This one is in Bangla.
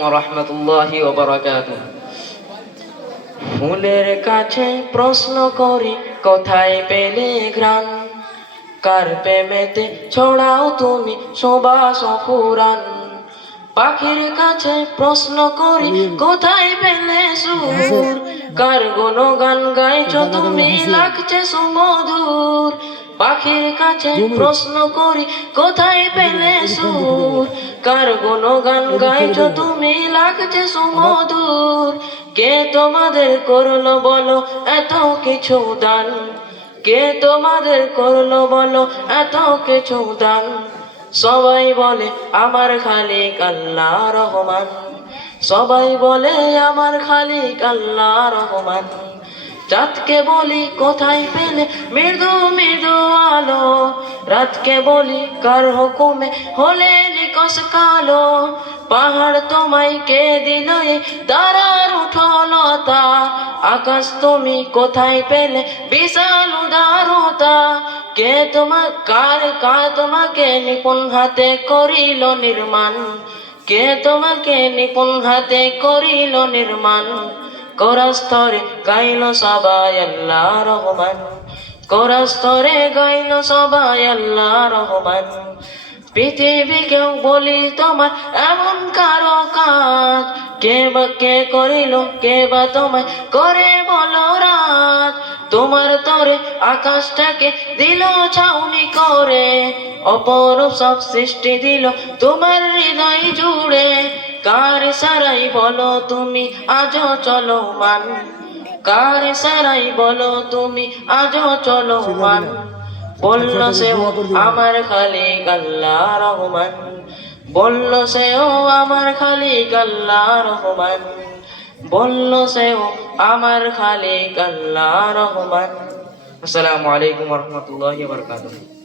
ওয়া রাহমাতুল্লাহি ওয়া বারাকাতুহু। ফুলের কাছে প্রশ্ন করি কোথায় পেলে ঘ্রাণ, কার প্রেমেতে ছড়াও তুমি সুবাস ফুরান। পাখির কাছে প্রশ্ন করি কোথায় পেলে সুর, কার গুণগান গাইছো তুমি লাগছে সুমধুর। পাখির কাছে প্রশ্ন করি কোথায় পেলে সুর, কার গুণগান গাইছো তুমি লাগছে সুমধুর। কে তোমাদের করলো বলো এত কিছু দান, কে তোমাদের করলো বলো এত কিছু দান। সবাই বলে আমার খালিক আল্লাহ রহমান, সবাই বলে আমার খালিক আল্লাহ রহমান। চাঁদকে বলি কোথায় পেলে মৃদু মৃদু আলো, রাতকে বলি কার হুকুমে হলে নিকশ কালো। পাহাড় তোমায় কে দিল এই তারার উঠলতা, আকাশ তুমি কোথায় পেলে বিশাল উদারতা। কে তোমাকে নিপুণ হাতে করিল নির্মাণ, কে তোমাকে নিপুণ হাতে করিল নির্মাণ। কোরাস্তরে গাইল সবাই আল্লাহ রহমান, কোরাস্তরে গাইল সবাই আল্লাহ রহমান। পৃথিবীকেও বলি তোমার এমন কারো কাজ, কে করিল কে বা তোমায় করে বলো রাত। তোমার তরে আকাশটাকে দিল ছাউনি করে, অপরূপ সব সৃষ্টি দিল তোমার হৃদয় জুড়ে। কার সারাই বলো তুমি আজও চলমান, কার সারাই বলো তুমি আজও চলমান। বলল সেও আমার খালিক আল্লাহ রহমান, বলল সেও আমার খালিক আল্লাহ রহমান, বলল সেও আমার খালিক আল্লাহ রহমান। আসসালামু আলাইকুম ওয়া রাহমাতুল্লাহি ওয়া বারাকাতুহু।